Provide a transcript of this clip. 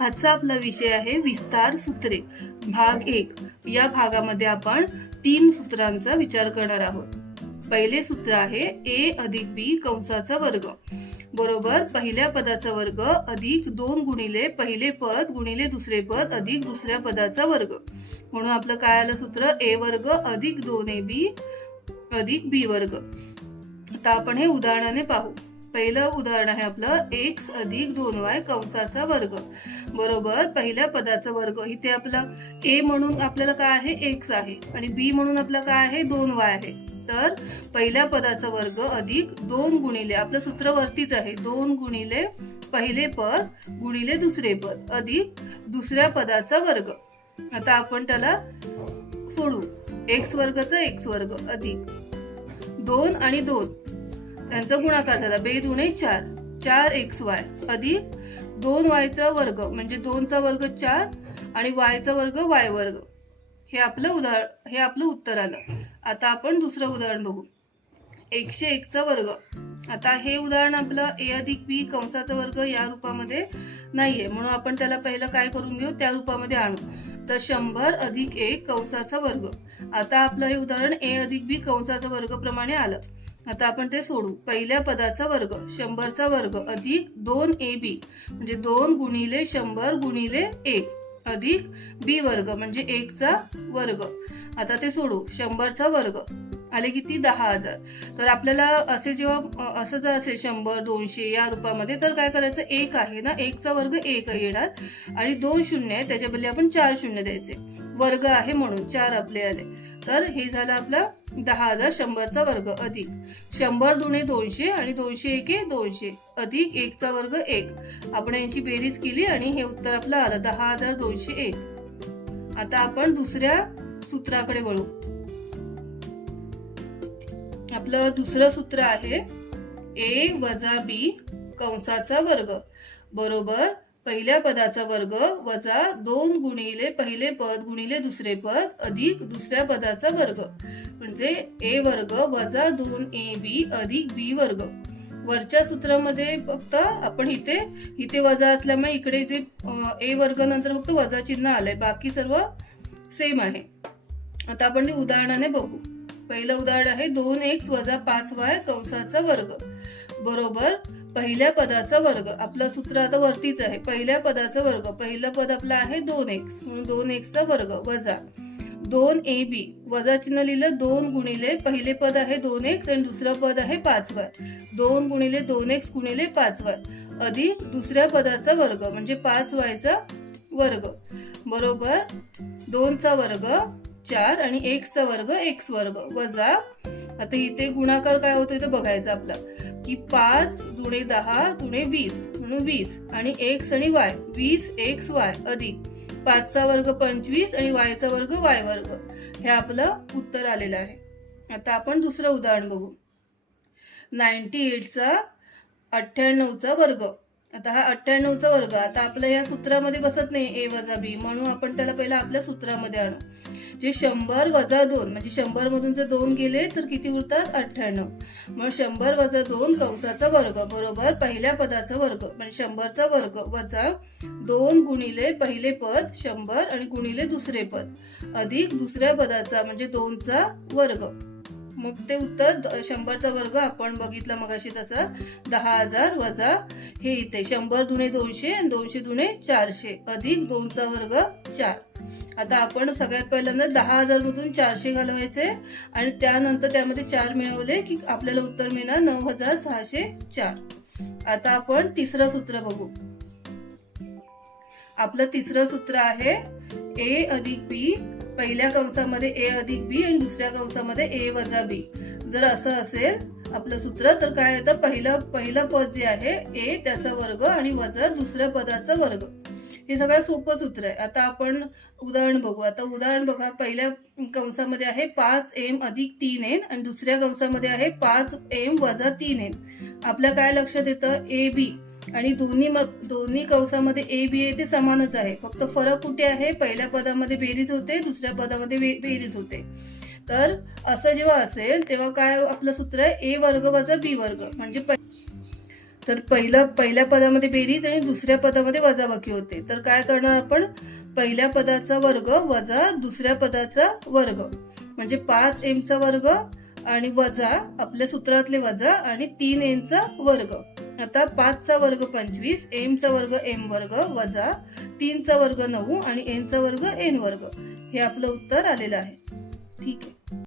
आजचा आपला विषय आहे विस्तार सूत्रे. भाग एक. या भागामध्ये आपण तीन सूत्रांचा विचार करणार आहोत. पहिले सूत्र आहे ए अधिक बी कंसाचा वर्ग. बरोबर पहिल्या पदाचा वर्ग अधिक दोन गुणिले पहिले पद गुणिले दुसरे पद अधिक दुसऱ्या पदाचा वर्ग. म्हणून आपलं काय आलं सूत्र? ए वर्ग अधिक दोन ए बी अधिक बी वर्ग. आता आपण हे उदाहरणाने पाहू. पहिलं उदाहरण आहे आपलं एक्स अधिक दोन वाय कंसाचा वर्ग. बरोबर? पहिल्या पदाचा वर्ग. इथे आपला ए म्हणून आपल्याला काय आहे? एक्स आहे. आणि बी म्हणून आपलं काय आहे? दोन वाय आहे. तर पहिल्या पदाचा वर्ग अधिक दोन गुणिले आपलं सूत्र वरतीच आहे. दोन गुणिले पहिले पद गुणिले दुसरे पद अधिक दुसऱ्या पदाचा वर्ग. आता आपण त्याला सोडू एक्स वर्गचा एक्स वर्ग अधिक. दोन आणि दोन. त्यांचा गुणाकार झाला. बे दुणे चार. चार एक्स वाय. अधिक दोन वायचा वर्ग. म्हणजे दोनचा वर्ग चार आणि वायचा वर्ग वाय वर्ग. हे आपलं उदाहरण हे आपलं उत्तर आलं. आता आपण दुसरं उदाहरण बघू. एकशे एकचा वर्ग. आता हे उदाहरण आपलं ए अधिक बी कंसाचा वर्ग या रूपामध्ये नाहीये. म्हणून आपण त्याला पहिलं काय करून घेऊ? त्या रूपामध्ये आणू. तर शंभर अधिक एक कंसाचा वर्ग. आता आपलं हे उदाहरण ए अधिक बी कंसाचा वर्ग प्रमाणे आलं. आता आपण ते सोडू. पहिल्या पदाचा वर्ग शंभरचा वर्ग अधिक दोन ए बी म्हणजे दोन गुणिले शंभर गुणिले एक अधिक बी वर्ग म्हणजे एकचा वर्ग. आता ते सोडू शंभरचा वर्ग. आले किती? दहा हजार. तर आपल्याला असे जेव्हा असं जर असेल शंभर दोनशे या रूपामध्ये तर काय करायचं? एक आहे ना? एकचा वर्ग एक येणार. आणि दोन शून्य आहे त्याच्या बदली आपण चार शून्य द्यायचे. वर्ग आहे म्हणून चार आपले आले. तर हे झालं आपलं दहा हजार शंभरचा वर्ग अधिक. शंभर दुणे दोनशे आणि दोनशे एके दोनशे. अधिक एकचा वर्ग एक. आपण यांची बेरीज केली आणि हे उत्तर आपलं आलं दहा हजार दोनशे एक. आता आपण दुसऱ्या सूत्राकडे वळू. आपलं दुसरं सूत्र आहे ए वजा बी कंसाचा वर्ग. बरोबर? पहिल्या पदाचा वर्ग वजा दोन गुणिले पहिले पद गुणिले दुसरे पद अधिक दुसऱ्या पदाचा वर्ग. म्हणजे ए वर्ग वजा दोन ए बी अधिक बी वर्ग. वरच्या सूत्रामध्ये फक्त आपण इथे इथे वजा असल्यामुळे इकडे जे ए वर्ग नंतर फक्त वजा चिन्ह आलंय. बाकी सर्व सेम आहे. आता आपण ते उदाहरणाने बघू. पहिलं उदाहरण आहे दोन एक्स वजा पाच वाय कंसाचा वर्ग. बरोबर? पहिल्या पदाचा वर्ग आपलं सूत्र आता वरतीच आहे. पहिल्या पदाचा वर्ग पहिलं पद आपलं आहे दोन एक्स म्हणून दोन एक्सचा वर्ग वजा दोन ए बी वजा चिन्ह लिहिलं दोन गुणिले पहिले पद आहे दोन एक्स आणि दुसरं पद आहे पाच वाय दोन गुणिले दोन एक्स गुणिले पाच वाय अधिक दुसऱ्या पदाचा वर्ग म्हणजे पाच वायचा वर्ग. बरोबर? दोनचा वर्ग चार आणि एक्सचा वर्ग एक्स वर्ग. वजा आता इथे गुणाकार काय होतो इथे बघायचं आपला. की पाच दुणे दहा दुणे वीस म्हणून वीस आणि एक्स आणि वाय वीस एक्स वाय अधिक पाचचा वर्ग पंचवीस आणि वायचा वर्ग वाय वर्ग. हे आपलं उत्तर आलेलं आहे. आता आपण दुसरं उदाहरण बघू. नाईन्टी एटचा अठ्ठ्याण्णवचा वर्ग. आता हा अठ्ठ्याण्णवचा वर्ग आता आपल्या या सूत्रामध्ये बसत नाही ए वजा बी म्हणून आपण त्याला पहिला आपल्या सूत्रामध्ये आणू. जे शंभर वजा दोन म्हणजे शंभर मधून जर दोन गेले तर किती उरतात? अठ्ठ्याण्णव. मग शंभर वजा दोन कंसाचा वर्ग बरोबर? पहिल्या पदाचा वर्ग म्हणजे शंभरचा वर्ग वजा दोन गुणिले पहिले पद शंभर आणि गुणिले दुसरे पद. अधिक दुसऱ्या पदाचा म्हणजे दोनचा वर्ग. मग ते उत्तर शंभरचा वर्ग आपण बघितला मगाशी तसा. दहा हजार वजा हे इथे. शंभर दुणे दोनशे आणि दोनशे दुणे चारशे. अधिक दोनचा वर्ग चार. आता आपण सगळ्यात पहिल्यांदा दहा हजार मधून चारशे घालवायचे आणि त्यानंतर त्यामध्ये चार मिळवले की आपल्याला उत्तर मिळणार नऊ हजार सहाशे चार. आता आपण तिसरं सूत्र बघू. आपलं तिसरं सूत्र आहे ए अधिक बी. पहिल्या कंसामध्ये ए अधिक बी आणि दुसऱ्या कंसामध्ये ए वजा बी. जर असं असेल आपलं सूत्र तर काय येतं पहिलं पहिलं पद जे आहे ए त्याचा वर्ग आणि वजा दुसऱ्या पदाचा वर्ग. हे सगळं सोपं सूत्र आहे. आता आपण उदाहरण बघू. आता उदाहरण बघा पहिल्या कंसामध्ये आहे पाच एम अधिक तीन एन आणि दुसऱ्या कंसामध्ये आहे पाच एम वजा तीन एन. आपल्या काय लक्षात येतं? A B. आणि दोन्ही मग दोन्ही कंसामध्ये ए बी ए ते समानच आहे. फक्त फरक कुठे आहे? पहिल्या पदामध्ये बेरीज होते दुसऱ्या पदामध्ये बे- बेरीज होते. तर असं जेव्हा असेल तेव्हा काय आपलं सूत्र आहे? ए वर्ग वजा बी वर्ग. म्हणजे तर पहिलं पहिल्या पदामध्ये बेरीज आणि दुसऱ्या पदामध्ये वजाबाकी होते. तर काय करणार आपण? पहिल्या पदाचा वर्ग वजा दुसऱ्या पदाचा वर्ग. म्हणजे पाच एमचा वर्ग आणि वजा आपल्या सूत्रातले वजा आणि तीन एमचा वर्ग. आता पाचचा वर्ग पंचवीस एमचा वर्ग एम वर्ग वजा तीनचा वर्ग नऊ आणि एनचा वर्ग एन वर्ग. हे आपलं उत्तर आलेलं आहे. ठीक आहे.